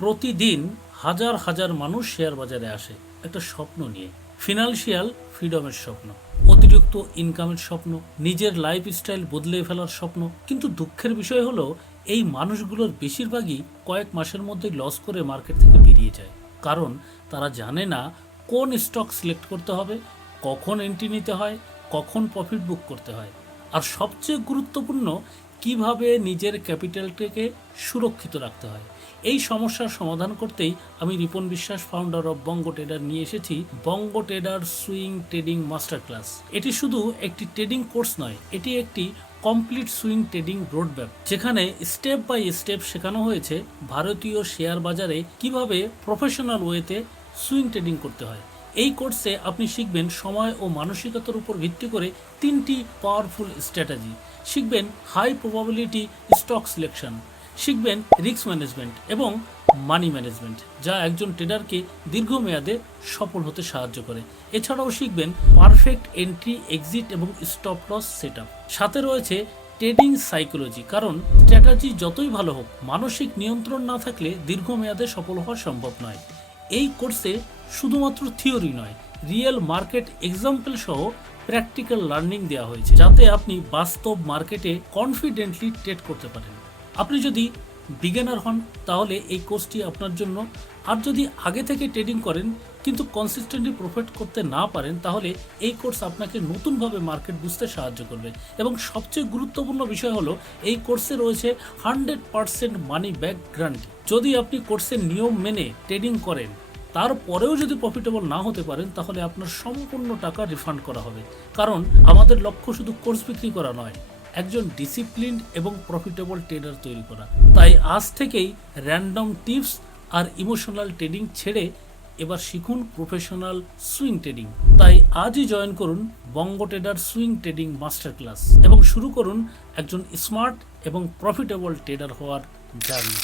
প্রতিদিন হাজার হাজার মানুষ শেয়ার বাজারে আসে একটা স্বপ্ন নিয়ে, ফিনান্সিয়াল ফ্রিডমের স্বপ্ন, অতিরিক্ত ইনকামের স্বপ্ন, নিজের লাইফস্টাইল বদলে ফেলার স্বপ্ন। কিন্তু দুঃখের বিষয় হলো এই মানুষগুলোর বেশিরভাগই কয়েক মাসের মধ্যে লস করে মার্কেট থেকে বেরিয়ে যায়, কারণ তারা জানে না কোন স্টক সিলেক্ট করতে হবে, কখন এন্ট্রি নিতে হয়, কখন প্রফিট বুক করতে হয়, আর সবচেয়ে গুরুত্বপূর্ণ কিভাবে নিজের ক্যাপিটালটাকে সুরক্ষিত রাখতে হয়। এই সমস্যার সমাধান করতেই আমি রিপন বিশ্বাস, ফাউন্ডার অফ বঙ্গ ট্রেডার, নিয়ে এসেছি Banga trader swing trading master class. এটি শুধু একটি ট্রেডিং কোর্স নয়, এটি একটি কমপ্লিট সুইং ট্রেডিং রোডম্যাপ, যেখানে স্টেপ বাই স্টেপ শেখানো হয়েছে ভারতীয় শেয়ার বাজারে কিভাবে প্রফেশনাল ওয়েতে সুইং ট্রেডিং করতে হয়। এই কোর্সে আপনি শিখবেন সময় ও মানসিকতার উপর ভিত্তি করে 3টি পাওয়ারফুল স্ট্র্যাটেজি, শিখবেন হাই প্রবাবিলিটি স্টক সিলেকশন, শিখবেন রিস্ক ম্যানেজমেন্ট এবং মানি ম্যানেজমেন্ট, যা একজন ট্রেডারকে দীর্ঘমেয়াদে সফল হতে সাহায্য করে। এছাড়াও শিখবেন পারফেক্ট এন্ট্রি, এক্সিট এবং স্টপ লস সেটআপ। সাথে রয়েছে ট্রেডিং সাইকোলজি, কারণ স্ট্র্যাটেজি যতই ভালো হোক, মানসিক নিয়ন্ত্রণ না থাকলে দীর্ঘমেয়াদে সফল হওয়া সম্ভব নয়। এই কোর্সে শুধুমাত্র থিওরি নয়, রিয়েল মার্কেট এক্সাম্পল সহ প্র্যাকটিক্যাল লার্নিং দেওয়া হয়েছে, যাতে আপনি বাস্তব মার্কেটে কনফিডেন্টলি ট্রেড করতে পারেন। আপনি যদি বিগিনার হন তাহলে এই কোর্সটি আপনার জন্য, আর যদি আগে থেকে ট্রেডিং করেন কিন্তু কনসিস্টেন্টলি প্রফিট করতে না পারেন, তাহলে এই কোর্স আপনাকে নতুনভাবে মার্কেট বুঝতে সাহায্য করবে। এবং সবচেয়ে গুরুত্বপূর্ণ বিষয় হলো এই কোর্সে রয়েছে 100% মানি ব্যাক গ্যারান্টি। যদি আপনি কোর্সের নিয়ম মেনে ট্রেডিং করেন, তারপরেও যদি প্রফিটেবল না হতে পারেন, তাহলে আপনার সম্পূর্ণ টাকা রিফান্ড করা হবে। কারণ আমাদের লক্ষ্য শুধু কোর্স বিক্রি করা নয়, একজন ডিসিপ্লিনড এবং প্রফিটেবল ট্রেডার তৈরি করা। তাই আজ থেকেই র্যান্ডম টিপস আর ইমোশনাল ট্রেডিং ছেড়ে এবার শিখুন প্রফেশনাল সুইং ট্রেডিং। তাই আজই জয়েন করুন Banga trader swing trading master class এবং শুরু করুন একজন স্মার্ট এবং প্রফিটেবল ট্রেডার হওয়ার জার্নি।